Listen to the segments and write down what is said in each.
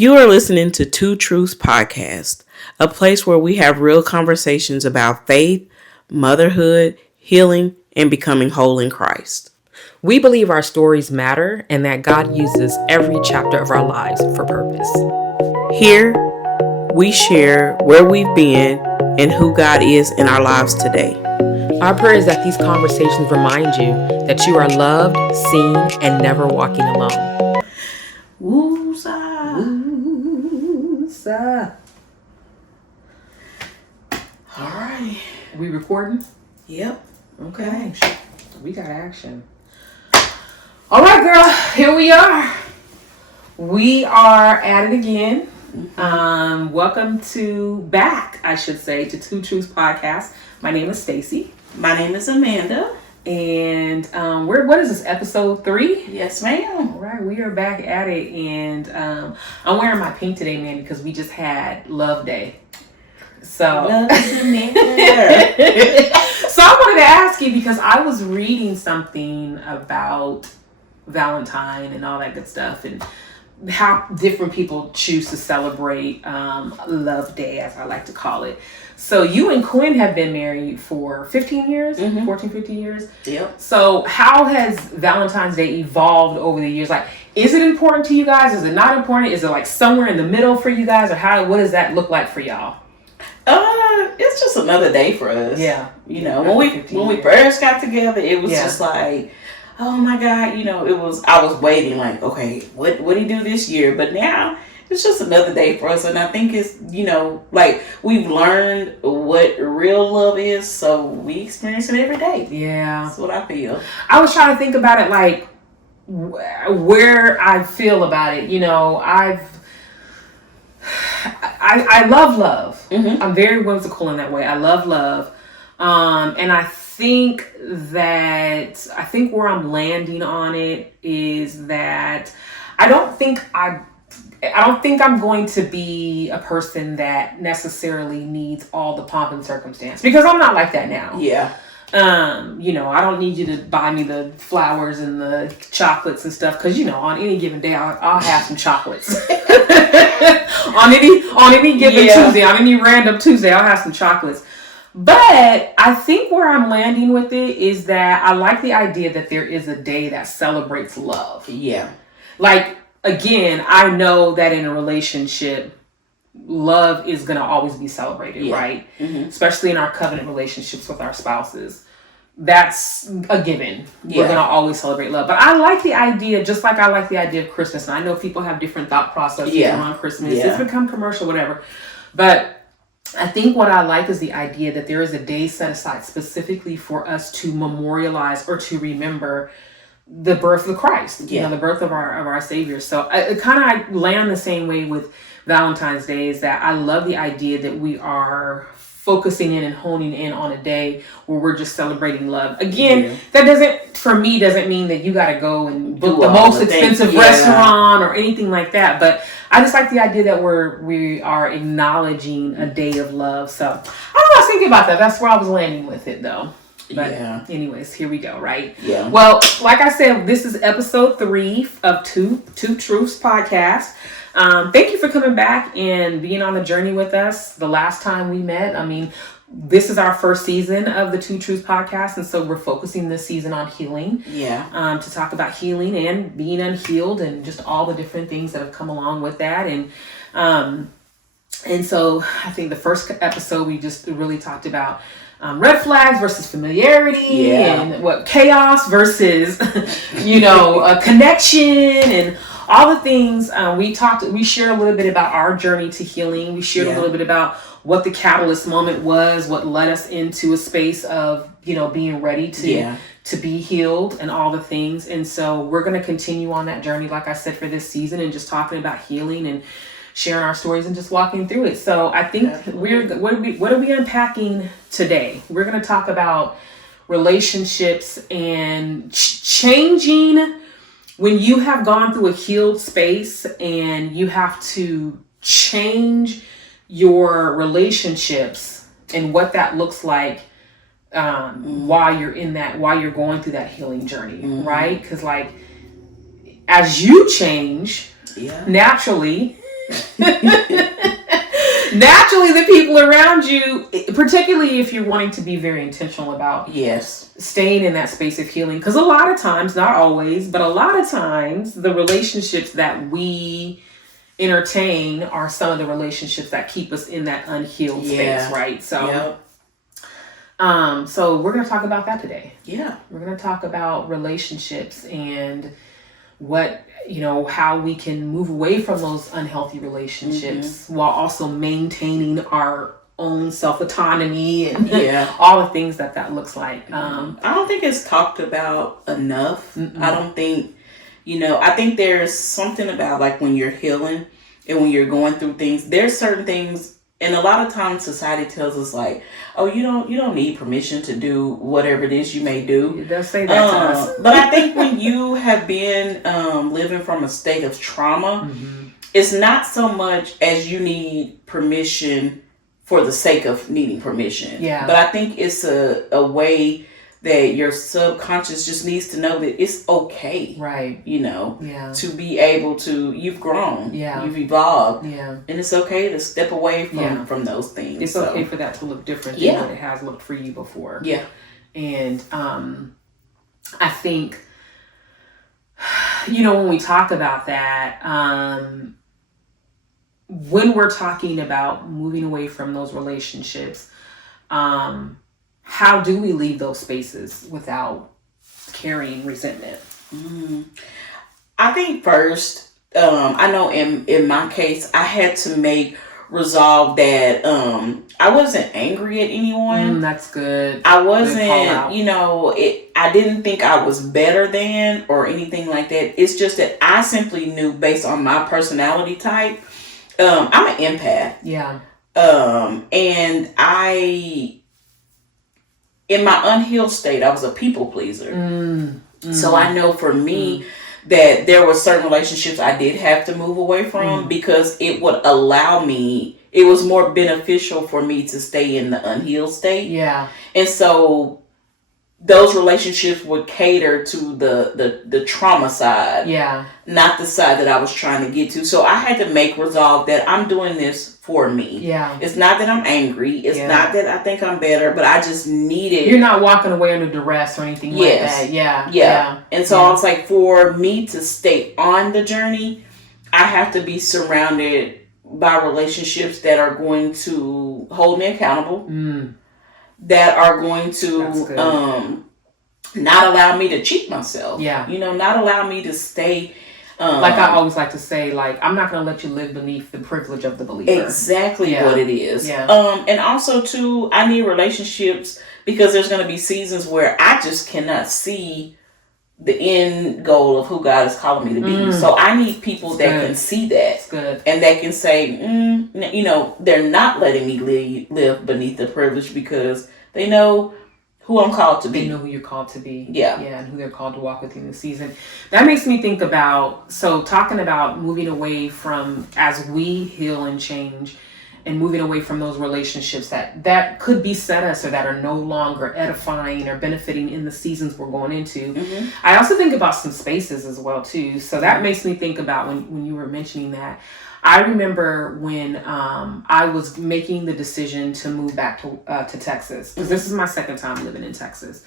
You are listening to Two Truths Podcast, a place where we have real conversations about faith, motherhood, healing, and becoming whole in Christ. We believe our stories matter and that God uses every chapter of our lives for purpose. Here, we share where we've been and who God is in our lives today. Our prayer is that these conversations remind you that you are loved, seen, and never walking alone. Woo-sa. Woo-sa. All right. We recording? Yep. Okay. We got action. All right, girl. Here we are. We are at it again. Welcome to Two Truths Podcast. My name is Stacy. My name is Amanda. And what is this, episode 3? Yes, ma'am. All right, we are back at it. And I'm wearing my pink today, man, because we just had Love Day. So, Love is Amanda. So I wanted to ask you, because I was reading something about Valentine and all that good stuff, and how different people choose to celebrate Love Day, as I like to call it. So you and Quinn have been married for 15 years, 14, 15 years. Yep. So how has Valentine's Day evolved over the years? Like, is it important to you guys? Is it not important? Is it like somewhere in the middle for you guys? Or what does that look like for y'all? It's just another day for us. Yeah. You know, when we first got together, it was just like, oh my God, I was waiting like, okay, what he do this year? But now it's just another day for us. And I think it's, like we've learned what real love is. So we experience it every day. Yeah. That's what I feel. I was trying to think about it, like where I feel about it. I love love. Mm-hmm. I'm very whimsical in that way. I love love. And I think where I'm landing on it is that I don't think I'm going to be a person that necessarily needs all the pomp and circumstance, because I'm not like that now. Yeah. I don't need you to buy me the flowers and the chocolates and stuff, because on any given day I'll have some chocolates. on any given Tuesday, on any random Tuesday, I'll have some chocolates. But I think where I'm landing with it is that I like the idea that there is a day that celebrates love. Yeah. Like, again, I know that in a relationship, love is going to always be celebrated, right? Mm-hmm. Especially in our covenant relationships with our spouses. That's a given. Yeah. We're going to always celebrate love. But I like the idea, just like I like the idea of Christmas. And I know people have different thought processes around Christmas. Yeah. It's become commercial, whatever. But I think what I like is the idea that there is a day set aside specifically for us to memorialize or to remember the birth of Christ, the birth of our Savior. So I kind of land the same way with Valentine's Day, is that I love the idea that we are focusing in and honing in on a day where we're just celebrating love. Again, that doesn't mean that you got to go and book the most expensive restaurant or anything like that. But I just like the idea that we are acknowledging a day of love. So I don't know, I was thinking about that. That's where I was landing with it, though. But anyways, here we go, right? Yeah. Well, like I said, this is episode 3 of Two Truths Podcast. Thank you for coming back and being on the journey with us. The last time we met, this is our first season of the Two Truths Podcast, and so we're focusing this season on healing. Yeah. To talk about healing and being unhealed and just all the different things that have come along with that. And so I think the first episode we just really talked about red flags versus familiarity, and what chaos versus, a connection, and all the things. We shared a little bit about our journey to healing. We shared a little bit about what the catalyst moment was, what led us into a space of, being ready to be healed and all the things. And so we're going to continue on that journey, like I said, for this season, and just talking about healing and sharing our stories and just walking through it. So I think what are we unpacking today? We're going to talk about relationships and changing when you have gone through a healed space and you have to change your relationships and what that looks like while you're going through that healing journey, right? Because as you change, naturally, naturally the people around you, particularly if you're wanting to be very intentional about staying in that space of healing, because a lot of times, not always, but a lot of times the relationships that we entertain are some of the relationships that keep us in that unhealed space, right? So so we're going to talk about that today. We're going to talk about relationships and what, how we can move away from those unhealthy relationships while also maintaining our own self-autonomy and all the things that looks like. I don't think it's talked about enough. I don't think, I think there's something about like when you're healing and when you're going through things, there's certain things. And a lot of times society tells us like, oh, you don't need permission to do whatever it is you may do. It does say that to us. But I think when you have been living from a state of trauma, it's not so much as you need permission for the sake of needing permission. But I think it's a way that your subconscious just needs to know that it's okay. Right. To be able to, you've grown. You've evolved. And it's okay to step away from those things. It's okay for that to look different than what it has looked for you before. And I think, when we talk about that, when we're talking about moving away from those relationships, how do we leave those spaces without carrying resentment? I think first, I know in my case, I had to resolve that I wasn't angry at anyone. That's good. I wasn't, I didn't think I was better than or anything like that. It's just that I simply knew based on my personality type, I'm an empath. And in my unhealed state, I was a people pleaser. So I know for me that there were certain relationships I did have to move away from because it would allow me, it was more beneficial for me to stay in the unhealed state. And so those relationships would cater to the trauma side, not the side that I was trying to get to. So I had to resolve that I'm doing this for me. It's not that I'm angry. It's not that I think I'm better, but I just needed. You're not walking away under duress or anything like that. And so I was like, for me to stay on the journey, I have to be surrounded by relationships that are going to hold me accountable. That are going to not allow me to cheat myself. Not allow me to stay. Like I always like to say, like, I'm not going to let you live beneath the privilege of the believer. Exactly what it is. And also, too, I need relationships because there's going to be seasons where I just cannot see the end goal of who God is calling me to be. So I need people that can see that and that can say, they're not letting me live beneath the privilege because they know who I'm called to be. They know who you're called to be. And who they're called to walk with you in the season. That makes me think about, talking about moving away from, as we heal and change, and moving away from those relationships that could beset us or that are no longer edifying or benefiting in the seasons we're going into. I also think about some spaces as well too. So that makes me think about when you were mentioning that. I remember when I was making the decision to move back to Texas, because this is my second time living in Texas.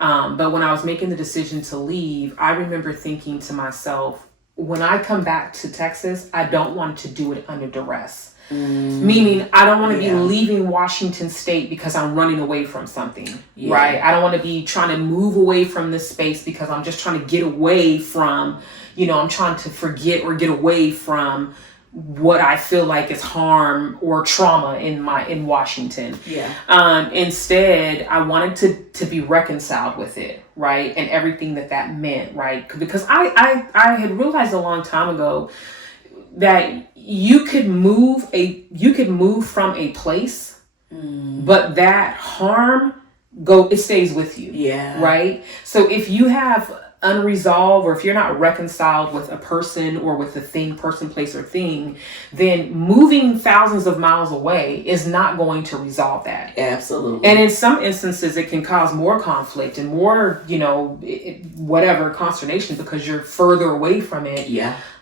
But when I was making the decision to leave, I remember thinking to myself, when I come back to Texas, I don't want to do it under duress. Meaning, I don't want to be leaving Washington State because I'm running away from something, right? I don't want to be trying to move away from this space because I'm just trying to get away from, I'm trying to forget or get away from what I feel like is harm or trauma in Washington. Instead, I wanted to be reconciled with it, right? And everything that meant, right? Because I had realized a long time ago that you could move from a place, but that harm it stays with you. Right? So if you have unresolved, or if you're not reconciled with a person or with a thing, person, place, or thing, then moving thousands of miles away is not going to resolve that. Absolutely. And in some instances, it can cause more conflict and more, whatever consternation because you're further away from it.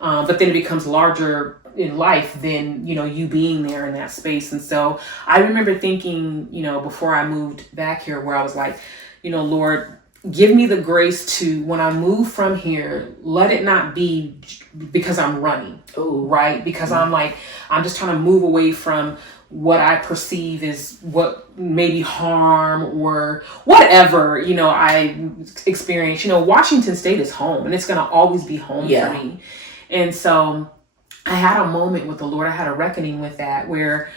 But then it becomes larger in life than, you being there in that space. And so I remember thinking, before I moved back here, where I was like, Lord, give me the grace to, when I move from here, let it not be because I'm running. Ooh. Right? Because I'm just trying to move away from what I perceive is what maybe harm or whatever, I experience. Washington State is home, and it's going to always be home for me. And so I had a moment with the Lord. I had a reckoning with that, where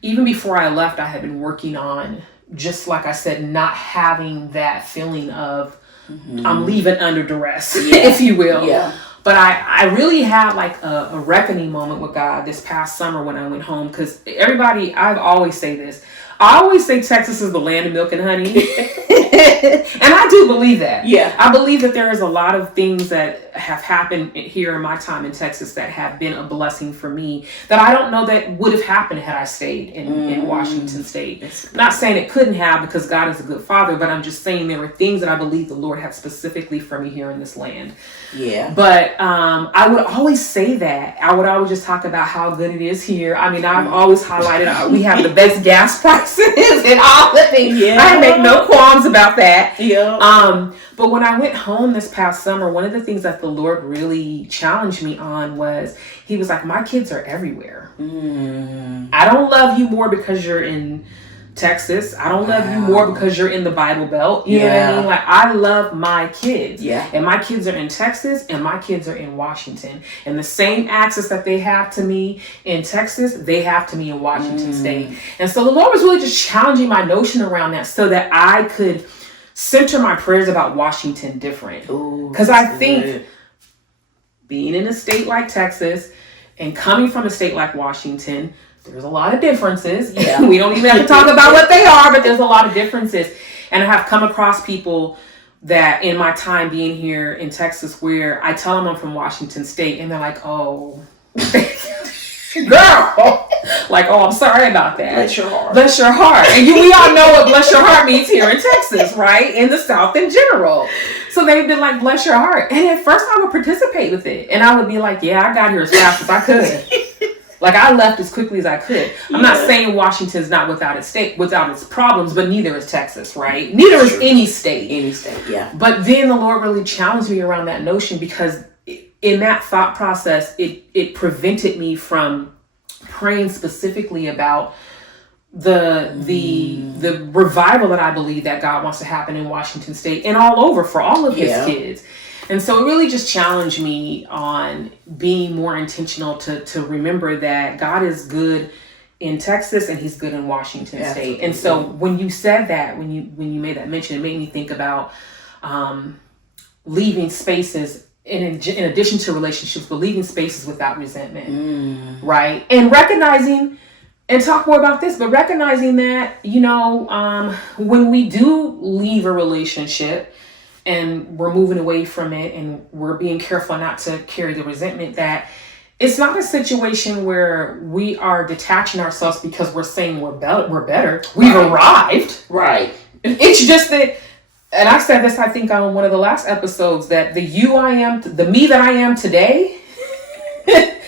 even before I left, I had been working on, just like I said, not having that feeling of I'm leaving under duress, if you will. Yeah. But I really had like a reckoning moment with God this past summer when I went home. Because I always say this. I always say Texas is the land of milk and honey. And I do believe that. Yeah. I believe that there is a lot of things that have happened here in my time in Texas that have been a blessing for me that I don't know that would have happened had I stayed in Washington State. Not saying it couldn't have, because God is a good father, but I'm just saying there were things that I believe the Lord had specifically for me here in this land. Yeah. But I would always say that. I would always just talk about how good it is here. I mean, I've always highlighted we have the best gas prices and all the things. Yeah. I make no qualms about that. Yeah. But when I went home this past summer, one of the things that the Lord really challenged me on was, he was like, my kids are everywhere. I don't love you more because you're in Texas. I don't love you more because you're in the Bible Belt. You know what I mean? Like, I love my kids. Yeah. And my kids are in Texas, and my kids are in Washington. And the same access that they have to me in Texas, they have to me in Washington State. And so the Lord was really just challenging my notion around that, so that I could center my prayers about Washington different. Because I think being in a state like Texas and coming from a state like Washington, there's a lot of differences. Yeah. We don't even have to talk about what they are, but there's a lot of differences. And I have come across people that in my time being here in Texas, where I tell them I'm from Washington State, and they're like, oh, girl. Like, oh, I'm sorry about that. Bless your heart. Bless your heart. And we all know what bless your heart means here in Texas, right? In the South in general. So they've been like, bless your heart. And at first I would participate with it. And I would be like, yeah, I got here as fast as I could. Like, I left as quickly as I could. I'm not saying Washington's not without its problems, but neither is Texas, right? Neither is any state. Any state, yeah. But then the Lord really challenged me around that notion, because in that thought process, it prevented me from praying specifically about the revival that I believe that God wants to happen in Washington State and all over for all of his kids. And so it really just challenged me on being more intentional to remember that God is good in Texas and he's good in Washington State. And so when you said that, when you made that mention, it made me think about leaving spaces in addition to relationships, but leaving spaces without resentment, right? And recognizing, and talk more about this, but recognizing that, when we do leave a relationship and we're moving away from it and we're being careful not to carry the resentment, that it's not a situation where we are detaching ourselves because we're saying we're better. We've arrived. Right. It's just that, and I said this, I think, on one of the last episodes, that the me that I am today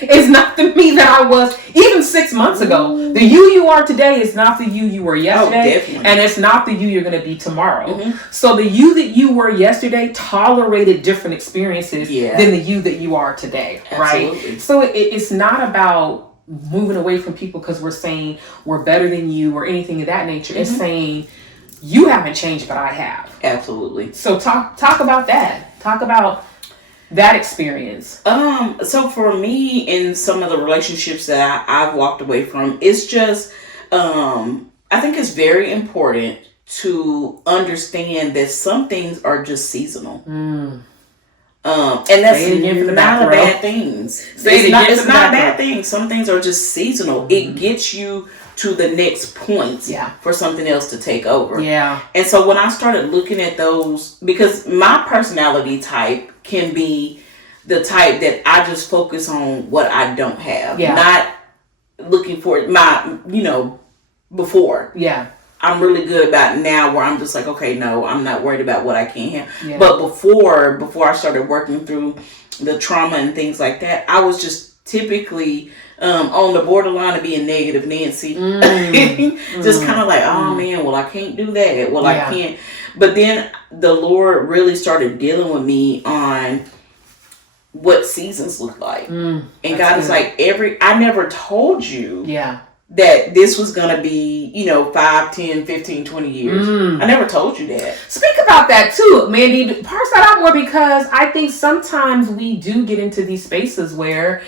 is not the me that I was even 6 months ago. The you are today is not the you were yesterday. And it's not the you you're going to be tomorrow. So the you that you were yesterday tolerated different experiences than the you that you are today. Absolutely. Right? So it's not about moving away from people because we're saying we're better than you or anything of that nature. It's saying, you haven't changed, but I have. Absolutely. So talk about that. Talk about that experience. So for me, in some of the relationships that I've walked away from, it's just, I think it's very important to understand that some things are just seasonal. And that's not a bad thing. It's not a bad thing. Some things are just seasonal. It gets you to the next point for something else to take over. Yeah. And so when I started looking at those, because my personality type can be the type that I just focus on what I don't have. Not looking for my, before. Yeah. I'm really good about now, where I'm just like, okay, no, I'm not worried about what I can't have. But before I started working through the trauma and things like that, I was just typically on the borderline of being negative Nancy. Just kind of like, oh man, well, I can't do that. Well, I can't. But then the Lord really started dealing with me on what seasons look like. And God is like, I never told you that this was going to be, 5, 10, 15, 20 years. I never told you that. Speak about that too, Mandy. Parse that out more, because I think sometimes we do get into these spaces where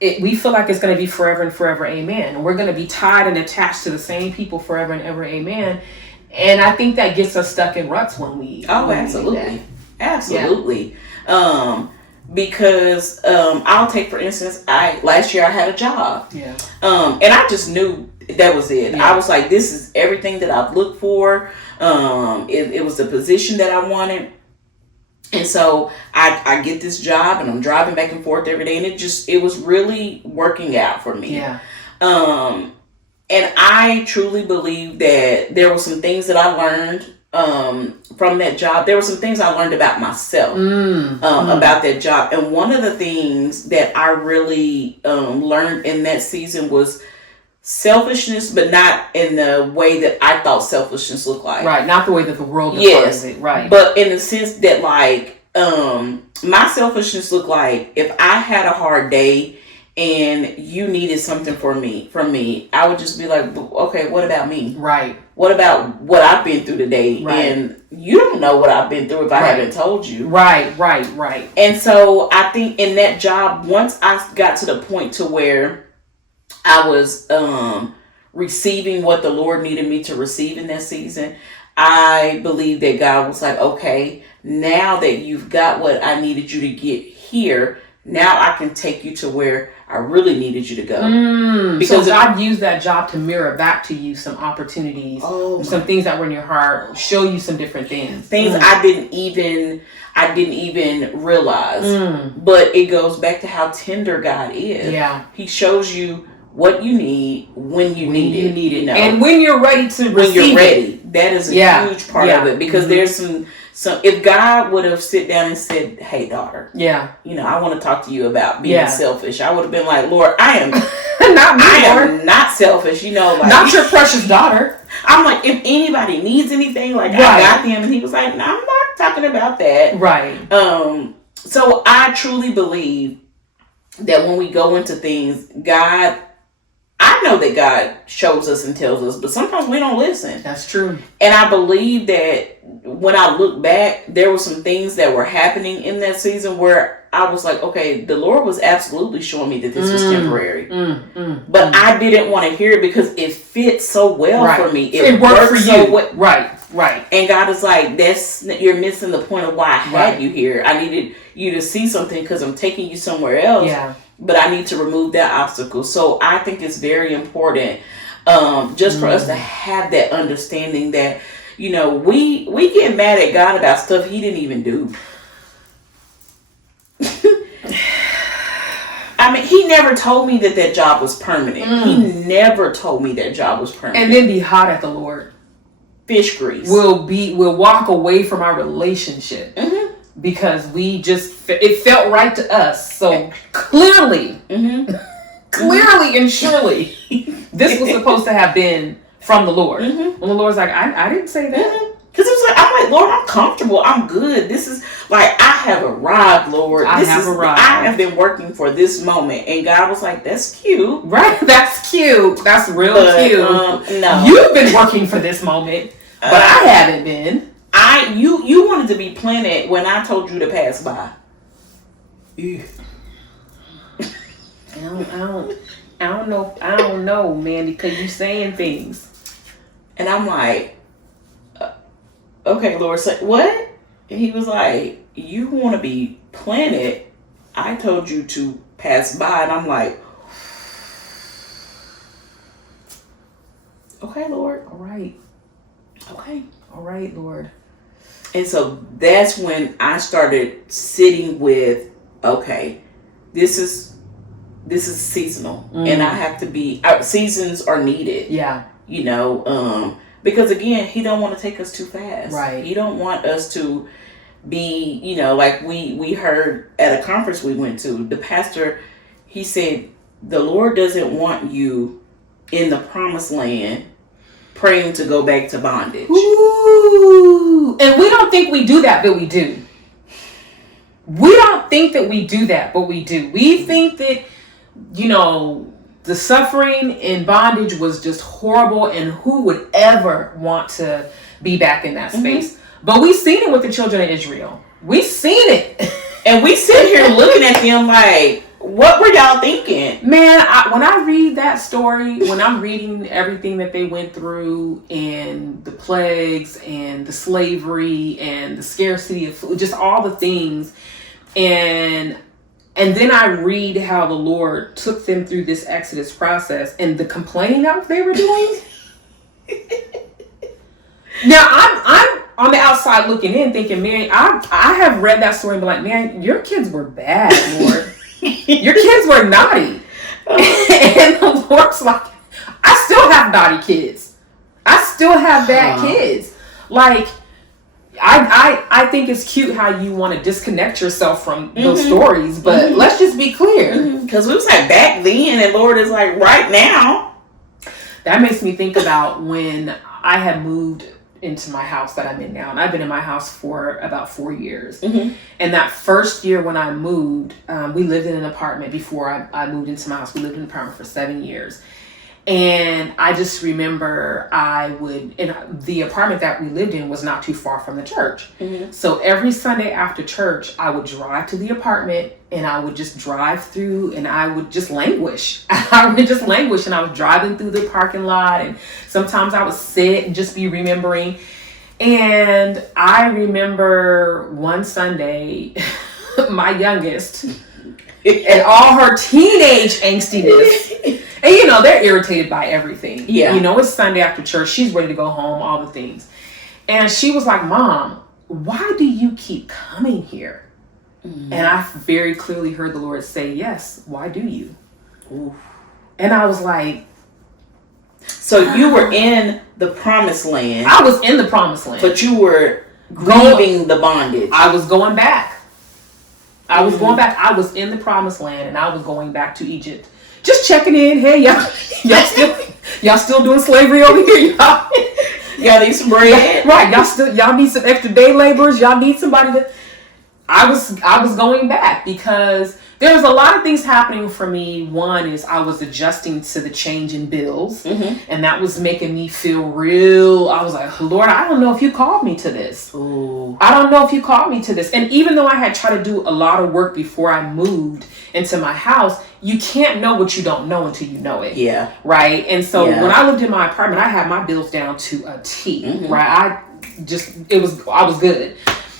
we feel like it's going to be forever and forever, amen. And we're going to be tied and attached to the same people forever and ever, amen. And I think that gets us stuck in ruts when we... Oh, absolutely. Absolutely. Yeah. Because I'll take, for instance, last year I had a job. Yeah. And I just knew that was it. Yeah. I was like, this is everything that I've looked for. It was the position that I wanted. And so I get this job and I'm driving back and forth every day, and it was really working out for me. Yeah. And I truly believe that there were some things that I learned from that job. There were some things I learned about myself about that job. And one of the things that I really learned in that season was selfishness, but not in the way that I thought selfishness looked like. Right, not the way that the world defines it. Right. But in the sense that, like, my selfishness looked like if I had a hard day and you needed something from me, I would just be like, okay, what about me? Right. What about what I've been through today? Right. And you don't know what I've been through if I haven't told you. Right. And so I think in that job, once I got to the point to where I was receiving what the Lord needed me to receive in that season, I believe that God was like, okay, now that you've got what I needed you to get here, now I can take you to where I really needed you to go. Because God used that job to mirror back to you some opportunities, some things that were in your heart, show you some different things. I didn't even realize. But it goes back to how tender God is. Yeah. He shows you what you need when you need it. And when you're ready to receive it. When you're ready. That is a huge part of it. Because there's some if God would have sit down and said, hey, daughter, I want to talk to you about being selfish, I would have been like, Lord, I am am not selfish, like, not your precious daughter. I'm like, if anybody needs anything, like, I got them. And he was like, no, I'm not talking about that. Right. So I truly believe that when we go into things, I know that God shows us and tells us, but sometimes we don't listen. That's true. And I believe that when I look back, there were some things that were happening in that season where I was like, okay, the Lord was absolutely showing me that this was temporary. But I didn't want to hear it because it fit so well for me. It worked for you. So well. Right. And God is like, you're missing the point of why I had you here. I needed you to see something because I'm taking you somewhere else. Yeah. But I need to remove that obstacle. So I think it's very important just for us to have that understanding that, we get mad at God about stuff he didn't even do. I mean, he never told me that job was permanent. He never told me that job was permanent. And then be hot at the Lord. Fish grease. We'll walk away from our relationship. Because it felt right to us. So clearly and surely, this was supposed to have been from the Lord. And the Lord's like, I didn't say that. Because it was like, I'm like, Lord, I'm comfortable. I'm good. This is like, I have arrived, Lord. I have been working for this moment. And God was like, that's cute. Right. That's cute. That's real cute. No. You've been working for this moment, but I haven't been. You wanted to be planted when I told you to pass by. I don't know, man, because you saying things. And I'm like, okay, Lord, say what? And he was like, you want to be planted. I told you to pass by. And I'm like, okay, Lord. All right. Okay. All right, Lord. And so that's when I started sitting with, okay, this is seasonal, and I have to be. Seasons are needed. Yeah. Because again, he don't want to take us too fast. Right. He don't want us to be, like we heard at a conference we went to. The pastor, he said, the Lord doesn't want you in the promised land praying to go back to bondage. Ooh. And we don't think we do that, but we do. We don't think that we do that, but we do. We think that, the suffering in bondage was just horrible, and who would ever want to be back in that space? But we've seen it with the children of Israel. We've seen it. And we sit here looking at them like, what were y'all thinking? Man, when I read that story, when I'm reading everything that they went through, and the plagues and the slavery and the scarcity of food, just all the things, and then I read how the Lord took them through this Exodus process and the complaining that they were doing. Now, I'm on the outside looking in thinking, man, I have read that story and be like, man, your kids were bad, Lord. Your kids were naughty. And the Lord's like, I still have naughty kids. I still have bad kids. Like, I think it's cute how you want to disconnect yourself from those stories, but let's just be clear. Because we was like back then, and Lord is like right now. That makes me think about when I had moved into my house that I'm in now, and I've been in my house for about 4 years. And that first year when I moved, we lived in an apartment before I moved into my house. We lived in an apartment for 7 years. And I just remember the apartment that we lived in was not too far from the church. So every Sunday after church, I would drive to the apartment, and I would just drive through, and I would just languish. And I was driving through the parking lot, and sometimes I would sit and just be remembering. And I remember one Sunday, my youngest, and all her teenage angstiness. And they're irritated by everything. Yeah. It's Sunday after church. She's ready to go home, all the things. And she was like, Mom, why do you keep coming here? And I very clearly heard the Lord say, yes, why do you? Ooh. And I was like... So you were in the promised land. I was in the promised land. But you were grieving the bondage. I was going back. I was going back. I was in the promised land, and I was going back to Egypt. Just checking in. Hey, y'all still doing slavery over here? Y'all need some bread, right? Y'all need some extra day laborers. Y'all need somebody to. I was going back because there was a lot of things happening for me. One is I was adjusting to the change in bills, and that was making me feel real. I was like, Lord, I don't know if you called me to this. Ooh. I don't know if you called me to this. And even though I had tried to do a lot of work before I moved into my house, you can't know what you don't know until you know it. Yeah. Right. And so when I lived in my apartment, I had my bills down to a T. Right. I was good.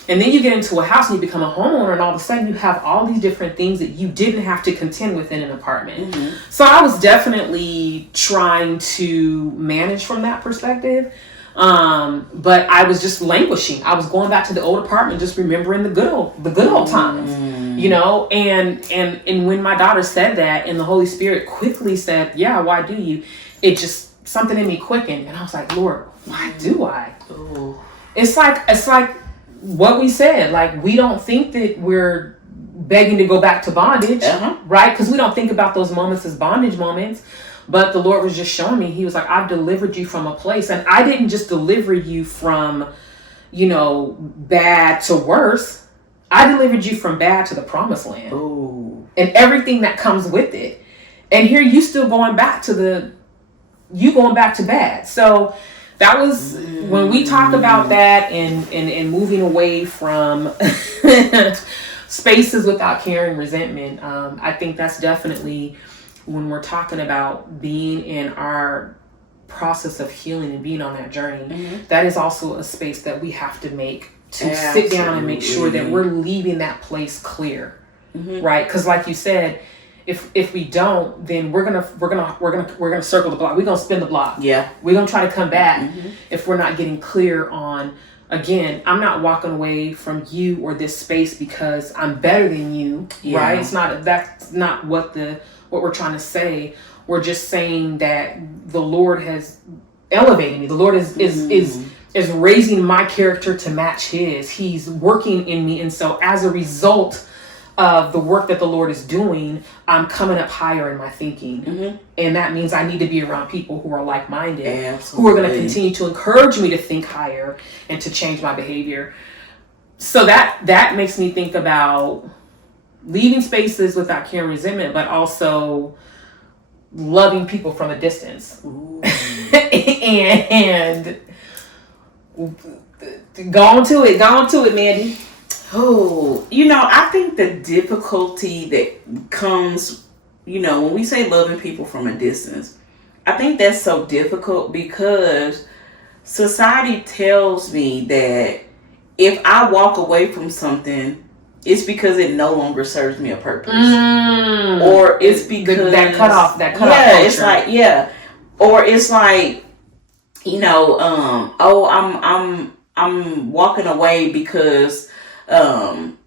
And then you get into a house and you become a homeowner, and all of a sudden you have all these different things that you didn't have to contend with in an apartment. So I was definitely trying to manage from that perspective. But I was just languishing. I was going back to the old apartment, just remembering the good old times, and when my daughter said that, and the Holy Spirit quickly said, yeah, why do you? It just, something in me quickened, and I was like, Lord, why do I? Ooh. It's like what we said, like, we don't think that we're begging to go back to bondage, right? Because we don't think about those moments as bondage moments. But the Lord was just showing me, he was like, I've delivered you from a place. And I didn't just deliver you from, bad to worse. I delivered you from bad to the promised land. Ooh. And everything that comes with it. And here you still going back to bad. So that was when we talk about that and moving away from spaces without carrying resentment. I think that's definitely when we're talking about being in our process of healing and being on that journey. That is also a space that we have to make to sit down and make sure that we're leaving that place clear, right? Because like you said, if we don't, then we're gonna circle the block. We're gonna spin the block. Yeah, we're gonna try to come back if we're not getting clear on. Again, I'm not walking away from you or this space because I'm better than you, right? It's not. That's not what we're trying to say. We're just saying that the Lord has elevated me. The Lord is raising my character to match His. He's working in me, and so as a result of the work that the Lord is doing, I'm coming up higher in my thinking. Mm-hmm. And that means I need to be around people who are like-minded, Absolutely. who are going to continue to encourage me to think higher and to change my behavior. So that makes me think about leaving spaces without carrying resentment, but also loving people from a distance. and go on to it, Mandy. Oh, I think the difficulty that comes, when we say loving people from a distance, I think that's so difficult because society tells me that if I walk away from something, it's because it no longer serves me a purpose. Or it's because that cutoff yeah, culture. it's like, yeah. Or it's like, I'm walking away because I'm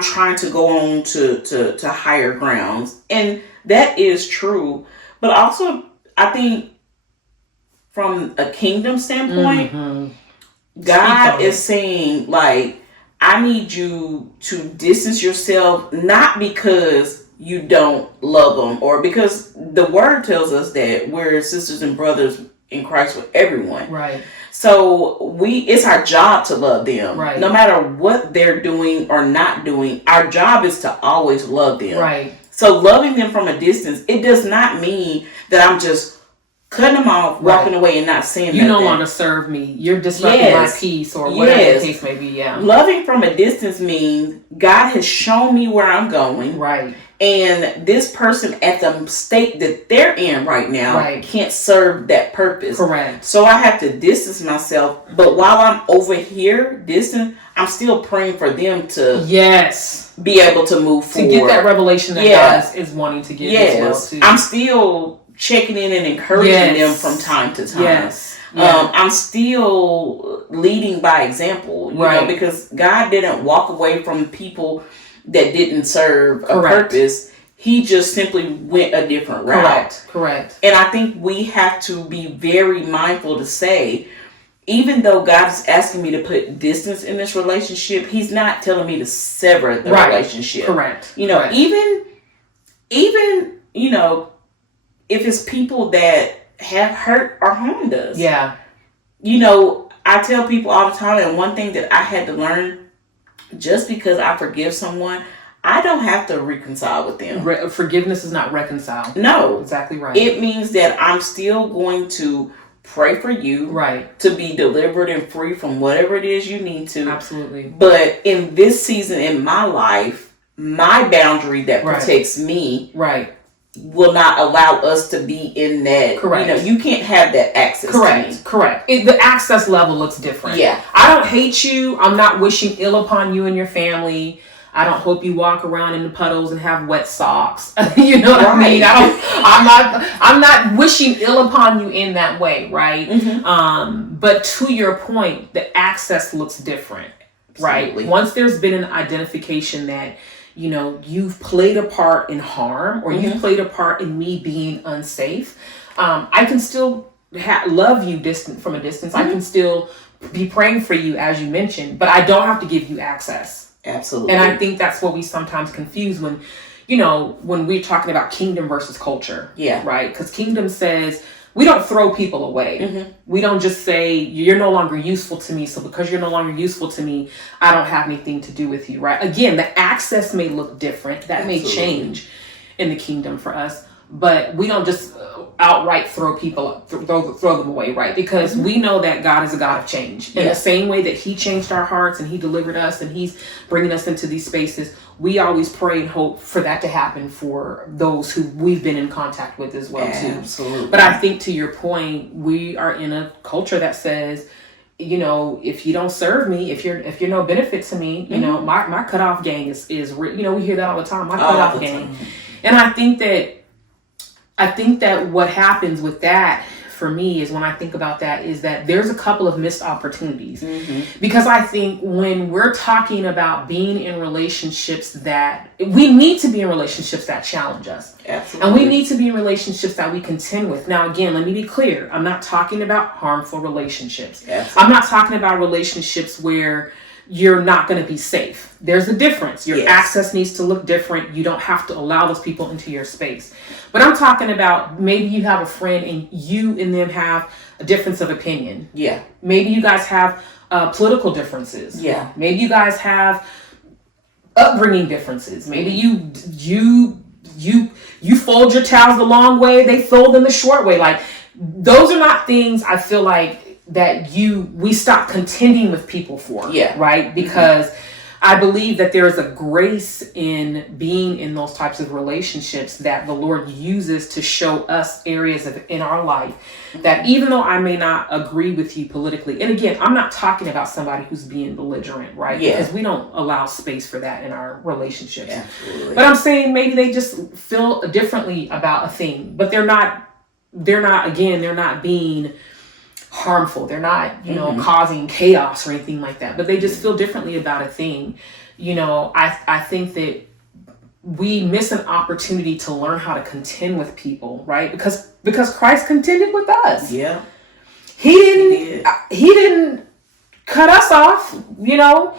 trying to go on to higher grounds. And that is true. But also, I think from a kingdom standpoint, God is saying, like, I need you to distance yourself, not because you don't love them, or because the word tells us that we're sisters and brothers in Christ with everyone. Right. So it's our job to love them. Right. No matter what they're doing or not doing, our job is to always love them. Right. So loving them from a distance, it does not mean that I'm just cutting them off, walking away, and not saying you nothing. no longer serve me. You're disrupting my peace, or whatever the case may be. Yeah. Loving from a distance means God has shown me where I'm going. Right. And this person at the state that they're in right now can't serve that purpose. Correct. So I have to distance myself. But while I'm over here distant, I'm still praying for them to be able to move forward. To get that revelation that God is wanting to give as well too. I'm still checking in and encouraging them from time to time. Yes. I'm still leading by example, you know, because God didn't walk away from people that didn't serve a purpose. He just simply went a different route. Correct. And I think we have to be very mindful to say, even though God is asking me to put distance in this relationship, He's not telling me to sever the relationship. Correct. You know, even you know, if it's people that have hurt or harmed us. Yeah. You know, I tell people all the time, and one thing that I had to learn, just because I forgive someone, I don't have to reconcile with them. Forgiveness is not reconcile. No. Exactly right. It means that I'm still going to pray for you. Right. To be delivered and free from whatever it is you need to. Absolutely. But in this season in my life, my boundary that protects me will not allow us to be in that. Correct. You know, you can't have that access to me. Correct. The access level looks different. Yeah. I don't hate you. I'm not wishing ill upon you and your family. I don't hope you walk around in the puddles and have wet socks. You know what I mean? I'm not wishing ill upon you in that way, right? Mm-hmm. But to your point, the access looks different, right? Once there's been an identification that, you know, you've played a part in harm, or you've played a part in me being unsafe, I can still love you from a distance. I can still be praying for you, as you mentioned, but I don't have to give you access. Absolutely. And I think that's what we sometimes confuse when, you know, when we're talking about kingdom versus culture. Yeah. Right? Because kingdom says we don't throw people away. Mm-hmm. We don't just say, you're no longer useful to me, so because you're no longer useful to me, I don't have anything to do with you, right? Again, the access may look different. That may change in the kingdom for us. But we don't just outright throw people, throw them away, right? Because we know that God is a God of change. In the same way that He changed our hearts and He delivered us and He's bringing us into these spaces, we always pray and hope for that to happen for those who we've been in contact with as well, too. Absolutely. But I think to your point, we are in a culture that says, you know, if you don't serve me, if you're no benefit to me, you know, my cutoff gang is you know, we hear that all the time, my cutoff gang. And I think that what happens with that for me is, when I think about that, is that there's a couple of missed opportunities. Because I think when we're talking about being in relationships, that we need to be in relationships that challenge us. Absolutely. And we need to be in relationships that we contend with. Now, again, let me be clear. I'm not talking about harmful relationships. Absolutely. I'm not talking about relationships where you're not going to be safe. There's a difference. Your Yes. access needs to look different. You don't have to allow those people into your space. But I'm talking about maybe you have a friend and you and them have a difference of opinion. Yeah. Maybe you guys have political differences. Yeah. Maybe you guys have upbringing differences. Maybe you fold your towels the long way, they fold them the short way. Like, those are not things I feel like that we stop contending with people for. Yeah. Right? Because I believe that there is a grace in being in those types of relationships that the Lord uses to show us areas in our life that, even though I may not agree with you politically, and again, I'm not talking about somebody who's being belligerent, right? Yeah. Because we don't allow space for that in our relationships. Absolutely. But I'm saying maybe they just feel differently about a thing, but they're not being harmful. They're not, causing chaos or anything like that, but they just feel differently about a thing. I think that we miss an opportunity to learn how to contend with people, right? Because Christ contended with us. Yeah. He didn't cut us off, Yeah.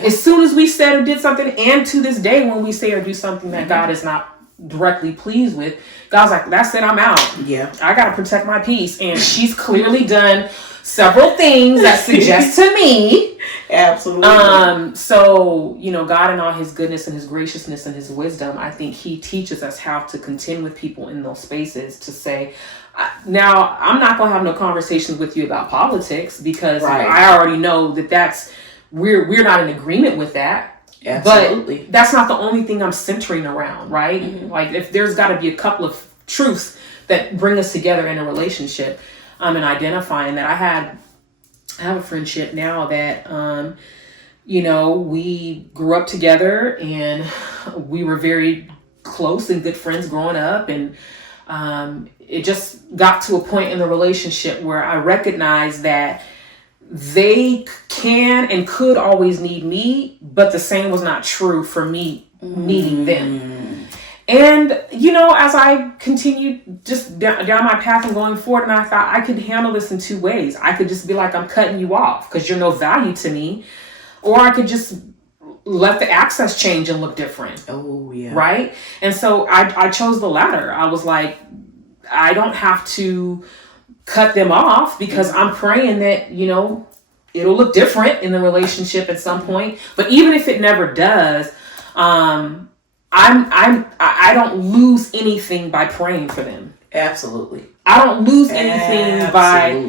As soon as we said or did something, and to this day when we say or do something that God is not directly pleased with, God's like, that's it, I'm out. Yeah. I gotta protect my peace. And she's clearly done several things that suggest to me. Absolutely. So, God in all his goodness and his graciousness and his wisdom, I think he teaches us how to contend with people in those spaces to say, now, I'm not going to have no conversations with you about politics because I already know that we're not in agreement with that. Absolutely. But that's not the only thing I'm centering around, right? Mm-hmm. Like, if there's got to be a couple of truths that bring us together in a relationship, and identifying that I have a friendship now that, we grew up together and we were very close and good friends growing up. And it just got to a point in the relationship where I recognized that they can and could always need me, but the same was not true for me needing them. And, as I continued just down my path and going forward, and I thought I could handle this in two ways. I could just be like, I'm cutting you off because you're no value to me. Or I could just let the access change and look different. Oh, yeah. Right? And so I chose the latter. I was like, I don't have to cut them off because I'm praying that, it'll look different in the relationship at some point. But even if it never does, I don't lose anything by praying for them. Absolutely. I don't lose anything by,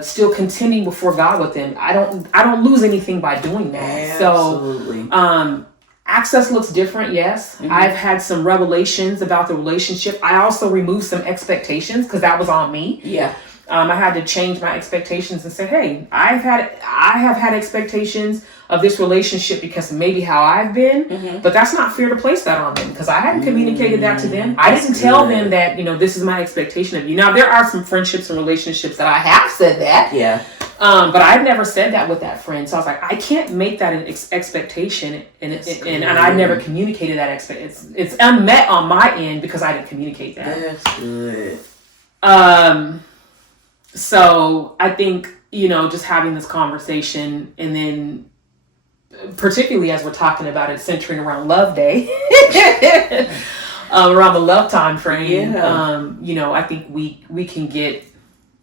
still contending before God with them. I don't lose anything by doing that. Absolutely. So, access looks different. Yes. Mm-hmm. I've had some revelations about the relationship. I also removed some expectations because that was on me. Yeah. I had to change my expectations and say, hey, I have had expectations of this relationship because maybe how I've been, but that's not fair to place that on them because I hadn't communicated that to them. I didn't tell them that, this is my expectation of you. Now, there are some friendships and relationships that I have said that. Yeah. But I've never said that with that friend. So I was like, I can't make that an expectation. And I've never communicated that expectation. It's unmet on my end because I didn't communicate that. That's good. So I think, just having this conversation and then particularly as we're talking about it centering around Love Day, around the love time frame, I think we can get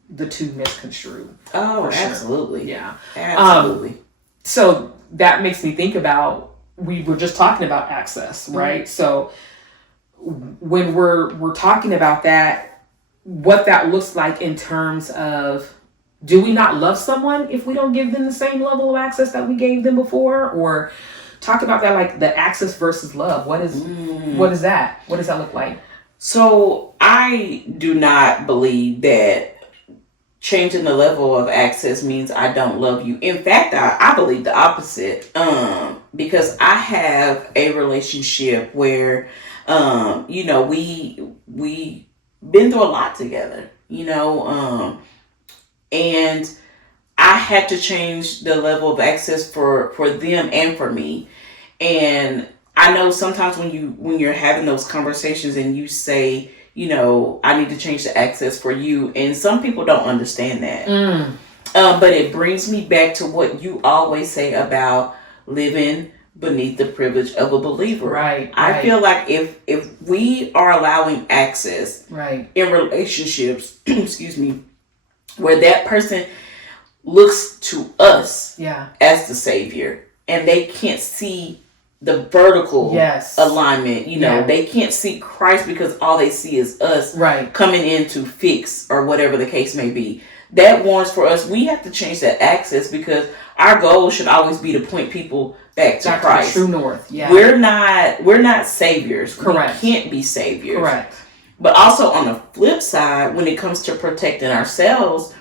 the two misconstrued. Oh, sure. Absolutely. Yeah. Absolutely. So that makes me think about, we were just talking about access, right? Mm-hmm. So when we're talking about that, what that looks like in terms of, do we not love someone if we don't give them the same level of access that we gave them before? Or talk about that, like the access versus love. What is that? What does that look like? So I do not believe that changing the level of access means I don't love you. In fact, I believe the opposite. Because I have a relationship where, we been through a lot together, and I had to change the level of access for them and for me. And I know sometimes when you're having those conversations and you say, I need to change the access for you, and some people don't understand that. But it brings me back to what you always say about living beneath the privilege of a believer. Right. I feel like if we are allowing access in relationships, excuse me, where that person looks to us as the savior, and they can't see the vertical alignment, they can't see Christ because all they see is us coming in to fix or whatever the case may be. That warrants for us, we have to change that access, because our goal should always be to point people back to Christ. To true north. Yeah. We're not saviors. Correct. We can't be saviors. Correct. But also on the flip side, when it comes to protecting ourselves,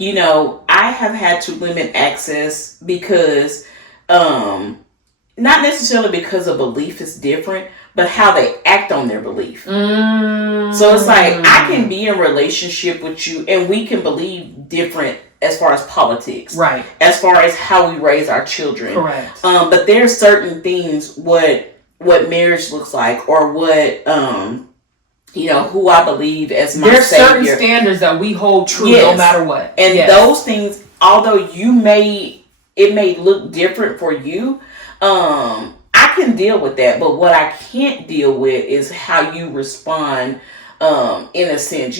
I have had to limit access because not necessarily because a belief is different, but how they act on their belief. So it's like, I can be in a relationship with you and we can believe different as far as politics. Right. As far as how we raise our children. Correct. But there are certain things, what marriage looks like, or what, who I believe as my There's savior. Certain standards that we hold true no matter what. And those things, although it may look different for you, I can deal with that, but what I can't deal with is how you respond, in a sense,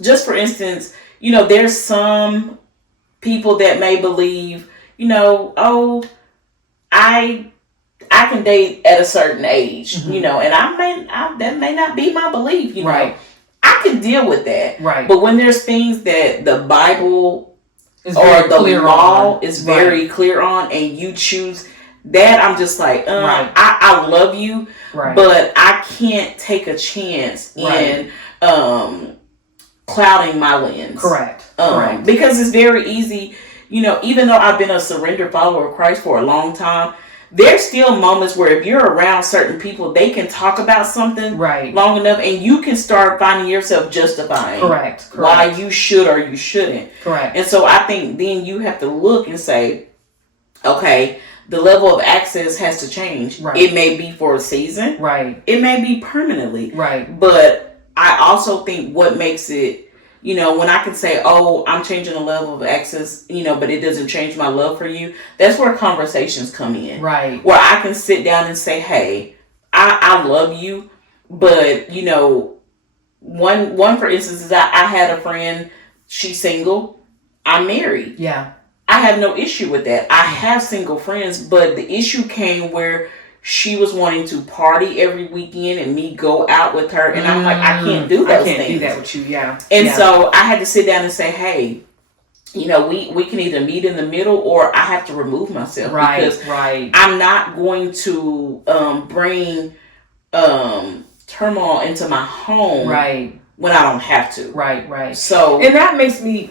just for instance, there's some people that may believe, I can date at a certain age, and that may not be my belief, Right. I can deal with that. Right. But when there's things that the Bible is or the law is very clear on, and you choose that, I'm just like, I love you, but I can't take a chance in clouding my lens. Correct. Because it's very easy, even though I've been a surrendered follower of Christ for a long time, there's still moments where if you're around certain people, they can talk about something long enough, and you can start finding yourself justifying why you should or you shouldn't. Correct. And so I think then you have to look and say, okay, the level of access has to change. Right. It may be for a season. Right. It may be permanently. Right. But I also think what makes it, when I can say, oh, I'm changing the level of access, but it doesn't change my love for you, that's where conversations come in. Right. Where I can sit down and say, hey, I love you, but, one for instance is I had a friend, she's single, I'm married. Yeah. I have no issue with that. I have single friends, but the issue came where she was wanting to party every weekend and me go out with her. And I'm like, I can't do those things. I can't do that with you, yeah. And so I had to sit down and say, hey, we can either meet in the middle, or I have to remove myself. Because I'm not going to bring turmoil into my home when I don't have to. Right. So, and that makes me,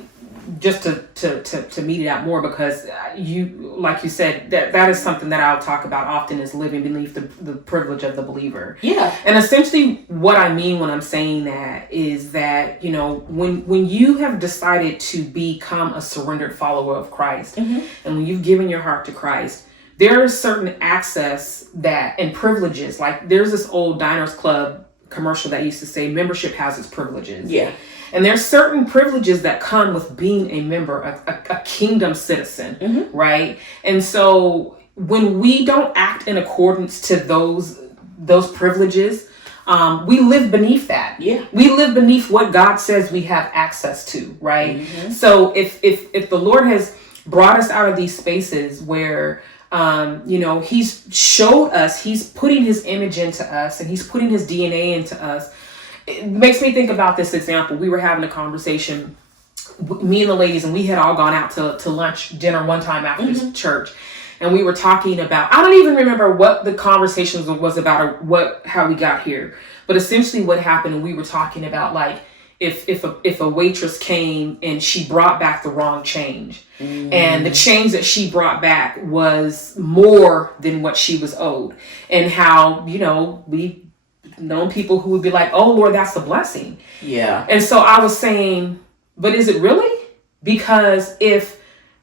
just to meet it out more, because you, like you said, that is something that I'll talk about often, is living beneath the privilege of the believer. Yeah. And essentially what I mean when I'm saying that is that, when you have decided to become a surrendered follower of Christ, and when you've given your heart to Christ, there is certain access and privileges. Like, there's this old Diners Club commercial that used to say, membership has its privileges. Yeah. And there's certain privileges that come with being a member, a kingdom citizen, right? And so when we don't act in accordance to those privileges, we live beneath that. Yeah. We live beneath what God says we have access to, right? So if the Lord has brought us out of these spaces where he's showed us, he's putting his image into us, and he's putting his DNA into us. It makes me think about this example. We were having a conversation, me and the ladies, and we had all gone out to lunch, dinner one time after church. And we were talking about, I don't even remember what the conversation was about or how we got here. But essentially what happened, we were talking about, like, if a waitress came and she brought back the wrong change, and the change that she brought back was more than what she was owed, and how, we known people who would be like, oh Lord, that's a blessing. Yeah. And so I was saying, but is it really? Because if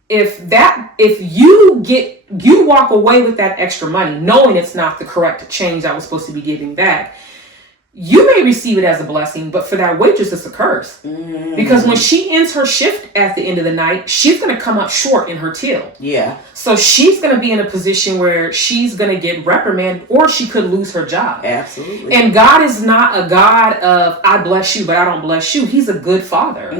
you walk away with that extra money, knowing it's not the correct change I was supposed to be giving back, you may receive it as a blessing, but for that waitress, it's a curse. Because when she ends her shift at the end of the night, she's going to come up short in her till. Yeah. So she's going to be in a position where she's going to get reprimanded, or she could lose her job. Absolutely. And God is not a God of, I bless you, but I don't bless you. He's a good father.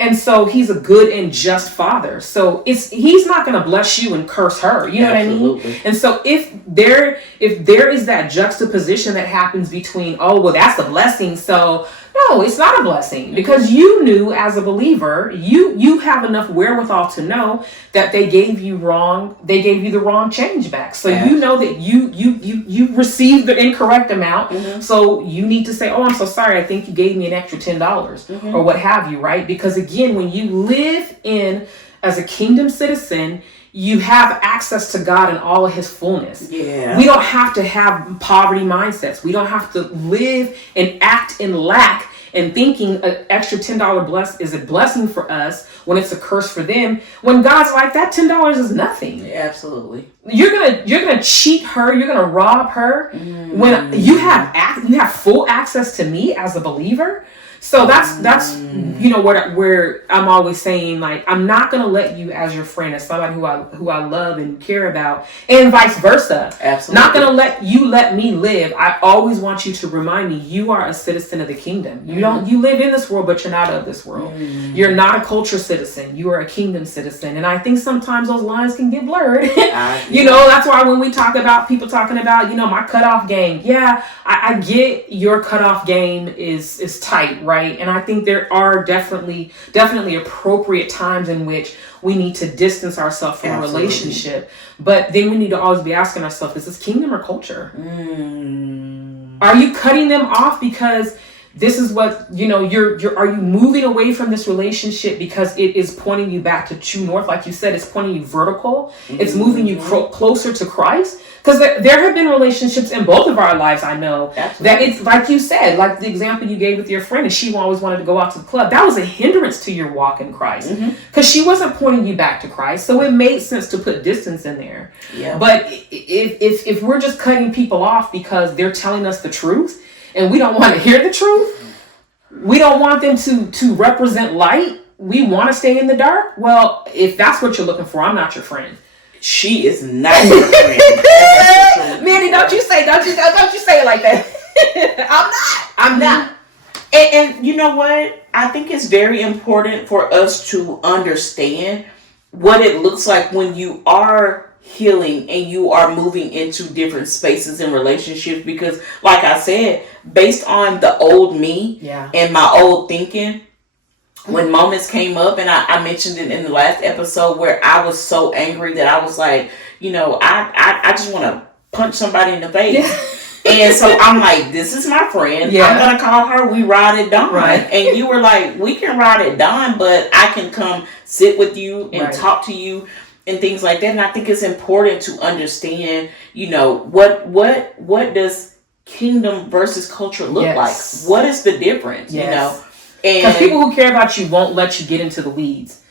And so he's a good and just father. So he's not going to bless you and curse her. You know what I mean? And so if there is that juxtaposition that happens between, oh, well, that's a blessing. So no, it's not a blessing, because you knew as a believer, you have enough wherewithal to know that they gave you the wrong change back. So you know that you received the incorrect amount. So you need to say, oh, I'm so sorry, I think you gave me an extra $10 or what have you, right? Because again, when you live as a kingdom citizen, you have access to God in all of his fullness. Yeah. We don't have to have poverty mindsets. We don't have to live and act in lack and thinking an extra $10 is a blessing for us when it's a curse for them. When God's like, that $10 is nothing. Yeah, absolutely. You're gonna cheat her. You're gonna rob her when you have full access to me as a believer. So that's where I'm always saying, like, I'm not gonna let you as your friend, as somebody who I love and care about, and vice versa. Absolutely. Not gonna let me live. I always want you to remind me you are a citizen of the kingdom. You live in this world, but you're not of this world. You're not a culture citizen. You are a kingdom citizen. And I think sometimes those lines can get blurred. That's why when we talk about people talking about, my cutoff game. Yeah, I get your cutoff game is tight, right? And I think there are definitely appropriate times in which we need to distance ourselves from a relationship. But then we need to always be asking ourselves, is this kingdom or culture? Are you cutting them off because this is what, are you moving away from this relationship because it is pointing you back to true north? Like you said, it's pointing you vertical. It's moving you closer to Christ. Because there have been relationships in both of our lives, I know, that it's like you said, like the example you gave with your friend, and she always wanted to go out to the club. That was a hindrance to your walk in Christ, because she wasn't pointing you back to Christ. So it made sense to put distance in there. Yeah. But if we're just cutting people off because they're telling us the truth and we don't want to hear the truth, we don't want them to represent light, we want to stay in the dark. Well, if that's what you're looking for, I'm not your friend. She is not your friend. Manny, don't you say it like that. I'm not. And you know what? I think it's very important for us to understand what it looks like when you are healing and you are moving into different spaces and relationships, because like I said, based on the old me and my old thinking, when moments came up, and I mentioned it in the last episode where I was so angry that I was like, I just want to punch somebody in the face. And so I'm like, this is my friend. I'm going to call her. We ride it down. Right. And you were like, we can ride it down, but I can come sit with you and talk to you and things like that. And I think it's important to understand, what does kingdom versus culture look like? What is the difference, Because people who care about you won't let you get into the weeds,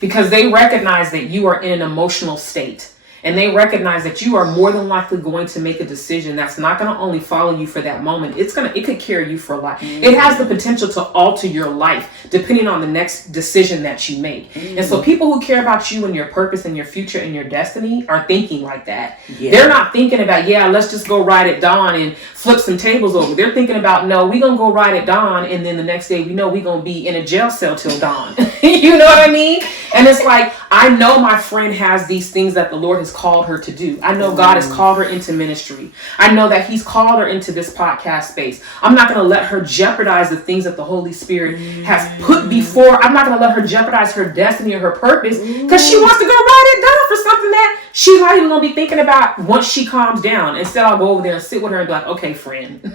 because they recognize that you are in an emotional state. And they recognize that you are more than likely going to make a decision that's not going to only follow you for that moment. It could carry you for life. It has the potential to alter your life depending on the next decision that you make. And so people who care about you and your purpose and your future and your destiny are thinking like that. They're not thinking about, let's just go ride at dawn and flip some tables over. They're thinking about, no, we're going to go ride at dawn, and then the next day we know we're going to be in a jail cell till dawn. You know what I mean? And it's like, I know my friend has these things that the Lord has called her to do. I know God has called her into ministry. I know that he's called her into this podcast space. I'm not going to let her jeopardize the things that the Holy Spirit has put before. I'm not going to let her jeopardize her destiny or her purpose because she wants to go ride it down for something that she's not even going to be thinking about once she calms down. Instead, I'll go over there and sit with her and be like, okay, friend,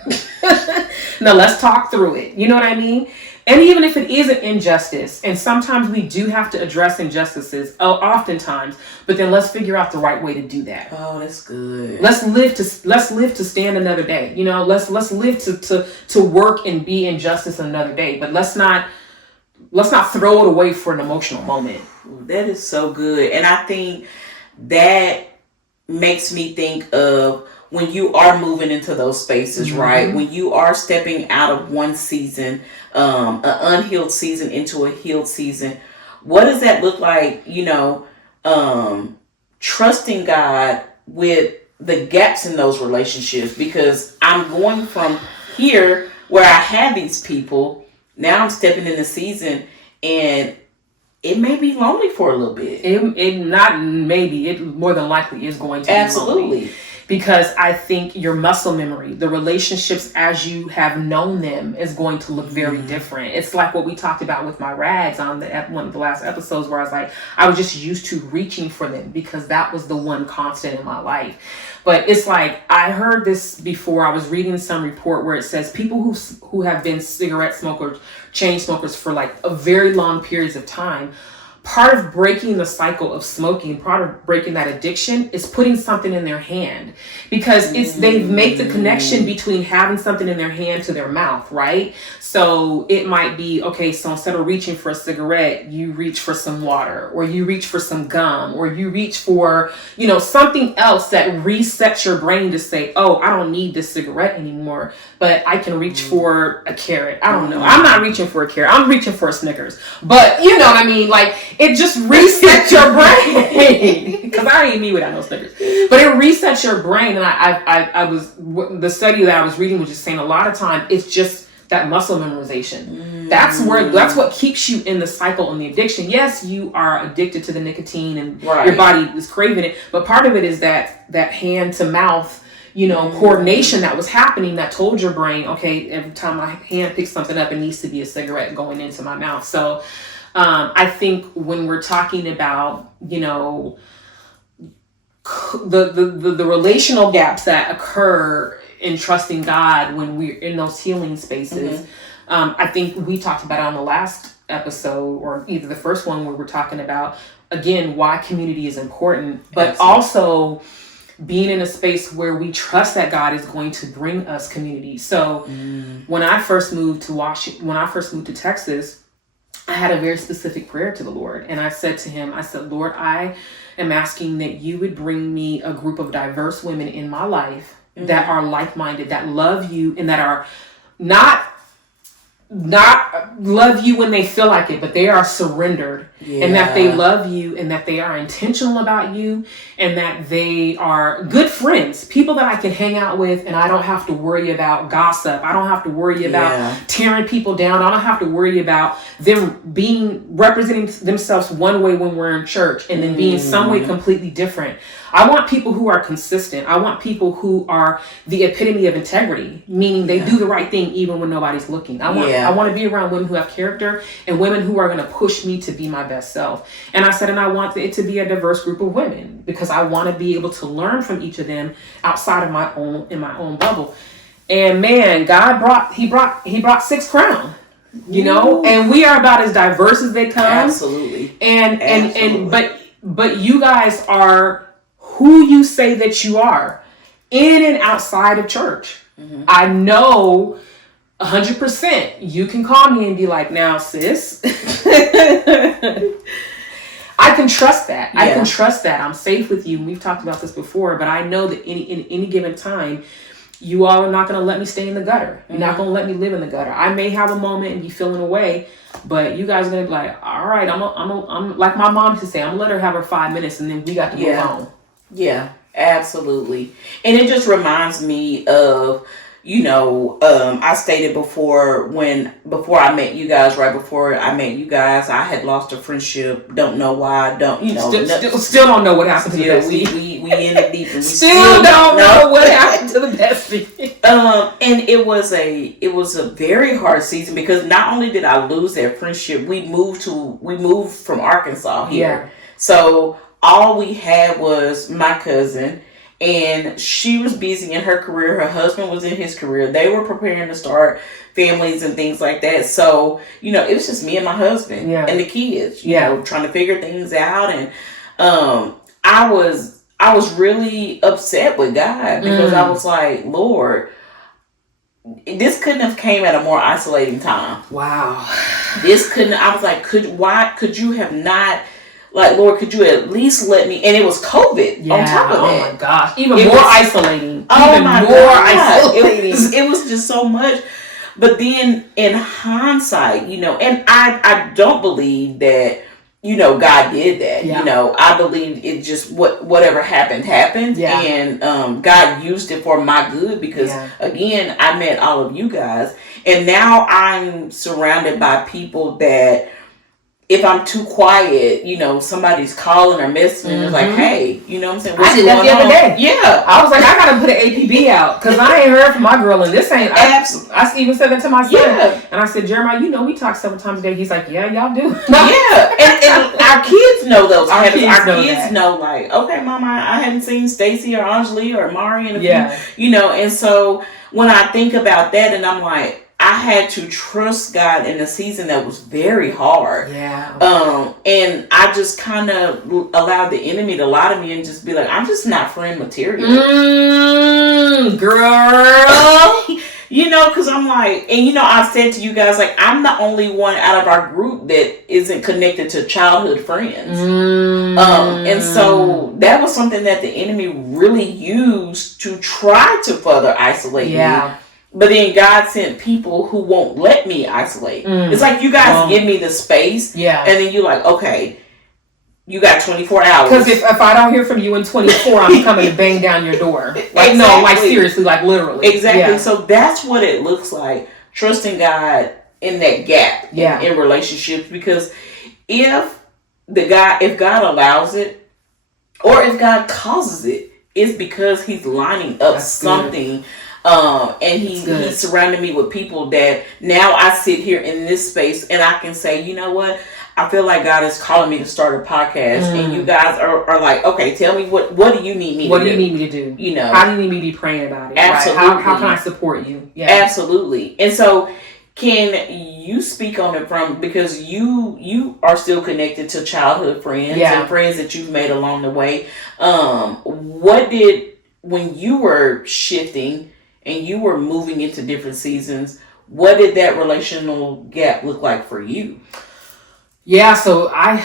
now let's talk through it. You know what I mean? And even if it is an injustice, and sometimes we do have to address injustices, oftentimes, but then let's figure out the right way to do that. Oh, that's good. Let's live to stand another day. Let's live to work and be in justice another day. But let's not throw it away for an emotional moment. That is so good. And I think that makes me think of when you are moving into those spaces, right? When you are stepping out of one season, an unhealed season into a healed season, what does that look like? Trusting God with the gaps in those relationships, because I'm going from here where I had these people, now I'm stepping in the season, and it may be lonely for a little bit. It more than likely is going to be lonely. Because I think your muscle memory, the relationships as you have known them, is going to look very different. It's like what we talked about with my rags on one of the last episodes, where I was like, I was just used to reaching for them because that was the one constant in my life. But it's like, I heard this before. I was reading some report where it says people who have been cigarette smokers, chain smokers for like a very long periods of time, part of breaking the cycle of smoking, part of breaking that addiction, is putting something in their hand, because they make the connection between having something in their hand to their mouth, right? So it might be, okay, so instead of reaching for a cigarette, you reach for some water, or you reach for some gum, or you reach for, something else that resets your brain to say, oh, I don't need this cigarette anymore, but I can reach for a carrot. I don't know. I'm not reaching for a carrot. I'm reaching for a Snickers. But you know what I mean? Like, it just resets your brain. Because I ain't me without no Snickers. But it resets your brain. And the study that I was reading was just saying a lot of time it's just that muscle memorization. That's what keeps you in the cycle and the addiction. Yes, you are addicted to the nicotine and your body is craving it. But part of it is that hand to mouth, coordination that was happening that told your brain, okay, every time my hand picks something up, it needs to be a cigarette going into my mouth. So I think when we're talking about, the relational gaps that occur in trusting God when we're in those healing spaces, I think we talked about it on the last episode, or either the first one, where we're talking about, again, why community is important, but also being in a space where we trust that God is going to bring us community. So when I first moved to Texas, I had a very specific prayer to the Lord. And I said to him, Lord, I am asking that you would bring me a group of diverse women in my life that are like-minded, that love you, and that are not love you when they feel like it, but they are surrendered, and that they love you, and that they are intentional about you, and that they are good friends, people that I can hang out with, and I don't have to worry about gossip. I don't have to worry about tearing people down. I don't have to worry about them representing themselves one way when we're in church and then being some way completely different. I want people who are consistent. I want people who are the epitome of integrity, meaning they do the right thing even when nobody's looking. I want to be around women who have character and women who are going to push me to be my best self. And I said, and I want it to be a diverse group of women, because I want to be able to learn from each of them outside of my own bubble. And man, God brought 6 Crown, and we are about as diverse as they come. Absolutely. But you guys are who you say that you are, in and outside of church. I know 100%. You can call me and be like, now, sis, I can trust that. I can trust that. I'm safe with you. We've talked about this before, but I know that in any given time, you all are not going to let me stay in the gutter. You're not going to let me live in the gutter. I may have a moment and be feeling away, but you guys are going to be like, all right, I'm like my mom used to say, I'm going to let her have her 5 minutes and then we got to move on. Yeah, absolutely. And it just reminds me of, I stated before, before I met you guys, I had lost a friendship. Don't know why. Still don't know what happened to the bestie. We ended deep. And we still don't know what happened to the bestie. And it was a very hard season, because not only did I lose that friendship, we moved from Arkansas here. Yeah. So all we had was my cousin, and she was busy in her career. Her husband was in his career. They were preparing to start families and things like that. So, it was just me and my husband and the kids, trying to figure things out. And I was really upset with God, because I was like, Lord, this couldn't have came at a more isolating time. Wow. I was like, could you have not like, Lord, could you at least let me, and it was COVID on top of that. Oh my gosh. Even It more was, isolating. Oh Even my more God. isolating. It was just so much. But then in hindsight, and I don't believe that, God did that. Yeah. I believe it just, whatever happened. Yeah. And God used it for my good because, again, I met all of you guys. And now I'm surrounded by people that, if I'm too quiet, somebody's calling or messaging and it's like, hey, you know what I'm saying? I did that the other day. Yeah. I was like, I gotta put an APB out because I ain't heard from my girl and this ain't. I even said that to my son. Yeah. And I said, Jeremiah, we talk several times a day. He's like, yeah, y'all do. Yeah. And our kids know those habits. Our kids that. know, like, okay, Mama, I haven't seen Stacy or Anjali or Mari in a few, and so when I think about that and I'm like, I had to trust God in a season that was very hard. Yeah. And I just kind of allowed the enemy to lie to me and just be like, I'm just not friend material. Girl. Because I'm like, and I've said to you guys, like, I'm the only one out of our group that isn't connected to childhood friends. And so that was something that the enemy really used to try to further isolate me. But then God sent people who won't let me isolate. It's like you guys give me the space. Yeah. And then you're like, okay, you got 24 hours. Because if I don't hear from you in 24, I'm coming to bang down your door. Like, exactly. No, like seriously, like literally. Exactly. Yeah. So that's what it looks like, trusting God in that gap in relationships. Because if God allows it, or if God causes it, it's because he's lining up something. Good. And he surrounded me with people that now I sit here in this space and I can say, you know what? I feel like God is calling me to start a podcast, and you guys are like, okay, tell me what do you need me to do? What do you need me to do? How do you need me to be praying about it? Absolutely. Right? How can I support you? Yeah. Absolutely. And so can you speak on it because you are still connected to childhood friends and friends that you've made along the way. When you were shifting and you were moving into different seasons, what did that relational gap look like for you? Yeah, so I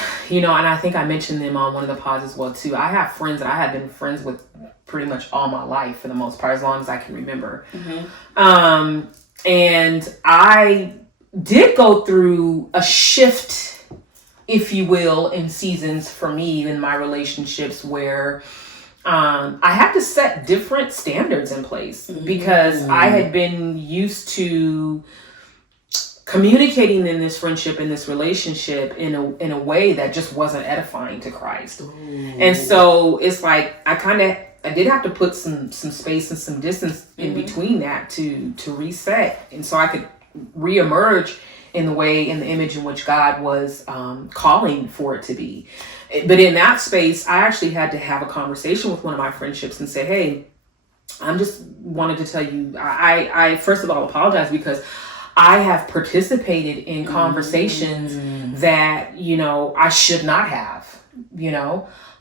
think I mentioned them on one of the pods as well too. I have friends that I have been friends with pretty much all my life for the most part, as long as I can remember. And I did go through a shift, if you will, in seasons for me in my relationships where I had to set different standards in place because I had been used to communicating in this friendship, in this relationship in a way that just wasn't edifying to Christ. And so it's like I did have to put some space and some distance in between that to reset, and so I could reemerge in the image in which God was calling for it to be. But in that space, I actually had to have a conversation with one of my friendships and say, hey, I'm just wanted to tell you, I first of all apologize because I have participated in conversations that, I should not have,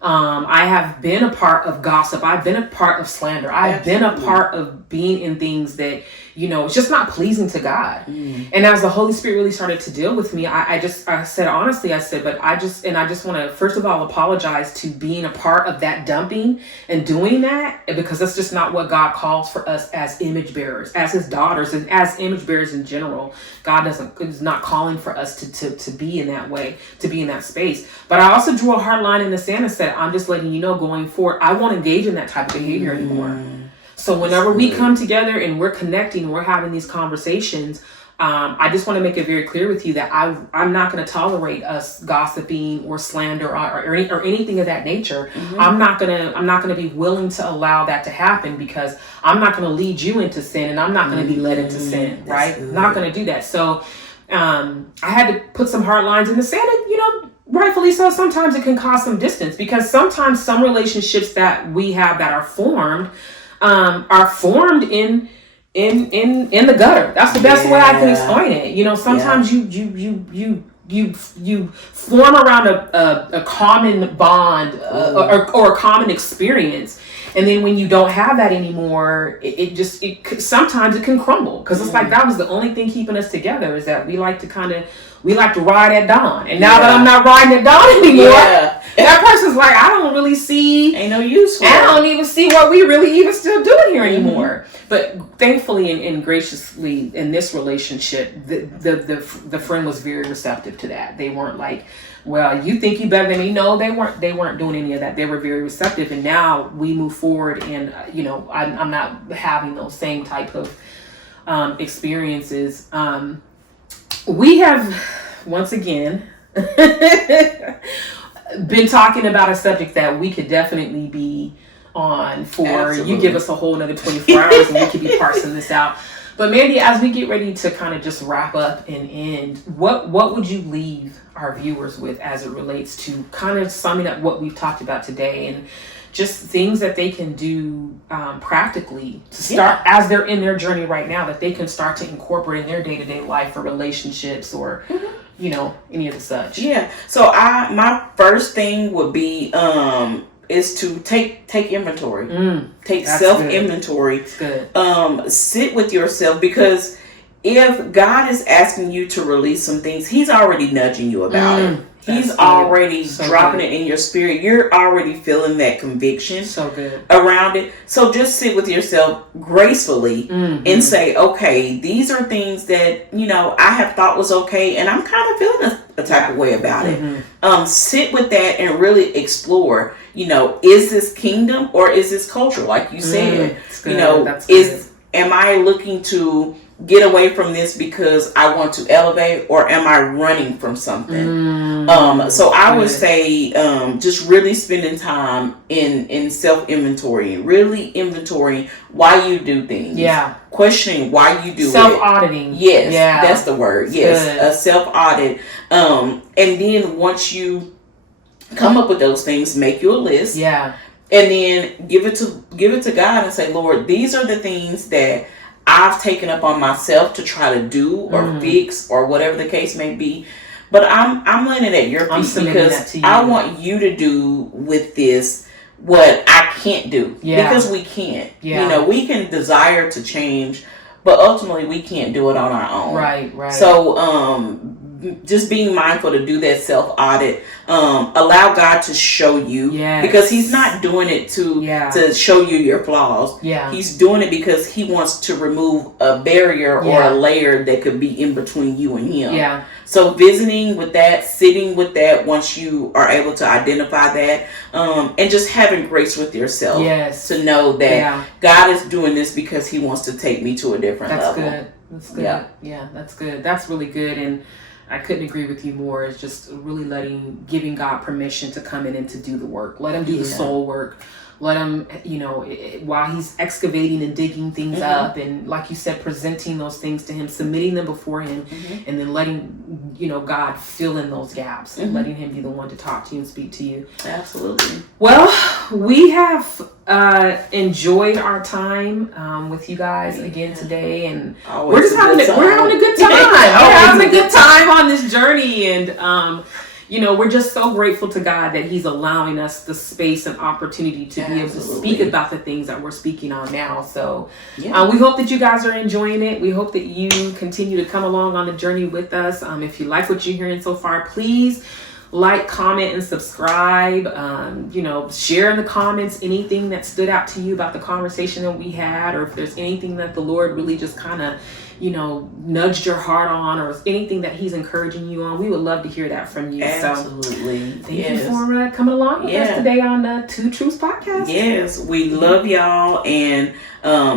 I have been a part of gossip. I've been a part of slander. I've been a part of being in things that, it's just not pleasing to God. And as the Holy Spirit really started to deal with me, I said, honestly, but I just want to, first of all, apologize to being a part of that dumping and doing that, because that's just not what God calls for us as image bearers, as his daughters, and as image bearers in general. God is not calling for us to be in that way, to be in that space. But I also drew a hard line in the sand and said, I'm just letting you know going forward, I won't engage in that type of behavior anymore. So whenever we come together and we're connecting and we're having these conversations, I just want to make it very clear with you that I'm not going to tolerate us gossiping or slander or anything of that nature. I'm not gonna be willing to allow that to happen, because I'm not going to lead you into sin, and I'm not going to be led into sin. Right? Not going to do that. So I had to put some hard lines in the sand. And, rightfully so, sometimes it can cause some distance, because sometimes some relationships that we have that are formed in the gutter. That's the best way I can explain it. Sometimes you form around a common bond or a common experience, and then when you don't have that anymore, sometimes it can crumble, because it's like that was the only thing keeping us together, is that we like to kind of we like to ride at dawn. And now that I'm not riding at dawn anymore, that person's like, I don't really see. Ain't no use for it. I don't even see what we really even still doing here anymore. But thankfully and graciously in this relationship, the friend was very receptive to that. They weren't like, well, you think you better than me. No, they weren't doing any of that. They were very receptive. And now we move forward, and I'm not having those same type of experiences. We have once again been talking about a subject that we could definitely be on for. Absolutely. You give us a whole another 24 hours and we could be parsing this out. But Mandy, as we get ready to kind of just wrap up and end, what would you leave our viewers with as it relates to kind of summing up what we've talked about today, and just things that they can do practically to start as they're in their journey right now, that they can start to incorporate in their day-to-day life for relationships or any of the such? Yeah. So my first thing would be is to take inventory. Take self-inventory. Good. Sit with yourself, because if God is asking you to release some things, He's already nudging you about it. He's already dropping it in your spirit. You're already feeling that conviction around it. So just sit with yourself gracefully and say, okay, these are things that, I have thought was okay, and I'm kind of feeling a type of way about it. Sit with that and really explore, is this kingdom or is this culture? Like you said, am I looking to get away from this because I want to elevate, or am I running from something? So I would say just really spending time in self-inventory, really inventorying why you do things. Yeah. Questioning why you do self-auditing. Yes, that's the word. Yes, a self-audit. And then once you come up with those things, make you a list. Yeah. And then give it to God and say, Lord, these are the things that I've taken up on myself to try to do or fix or whatever the case may be. But I'm laying it at your feet, because I want you to do with this what I can't do. Yeah. Because we can't. Yeah. We can desire to change, but ultimately we can't do it on our own. Right. So just being mindful to do that self-audit. Allow God to show you, because He's not doing it to show you your flaws. Yeah. He's doing it because He wants to remove a barrier or a layer that could be in between you and Him. Yeah. So visiting with that, sitting with that, once you are able to identify that, and just having grace with yourself. Yes. To know that God is doing this because He wants to take me to a different level. That's good. Yeah, that's good. That's really good. And I couldn't agree with you more. It's just really giving God permission to come in and to do the work. Let Him do the soul work. Let Him, while He's excavating and digging things up, and like you said, presenting those things to Him, submitting them before Him, and then letting, God fill in those gaps and letting Him be the one to talk to you and speak to you. Absolutely. Well, we have enjoyed our time with you guys again today, and we're just having a good time. We're having a good time on this journey, and we're just so grateful to God that He's allowing us the space and opportunity to be able to speak about the things that we're speaking on now. So we hope that you guys are enjoying it. We hope that you continue to come along on the journey with us. If you like what you're hearing so far, please like, comment, and subscribe. Share in the comments anything that stood out to you about the conversation that we had, or if there's anything that the Lord really just kind of nudged your heart on, or anything that He's encouraging you on. We would love to hear that from you. Absolutely. So thank you for coming along with us today on the Two Truths podcast. Yes, we love y'all, and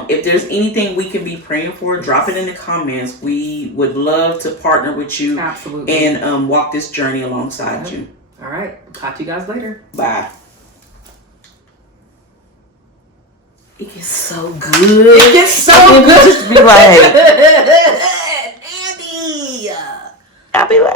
if there's anything we can be praying for, drop it in the comments. We would love to partner with you. Absolutely. And walk this journey alongside you. All right. Talk to you guys later. Bye. It gets so good. It gets so good. Just be like, Andy. I'll be like.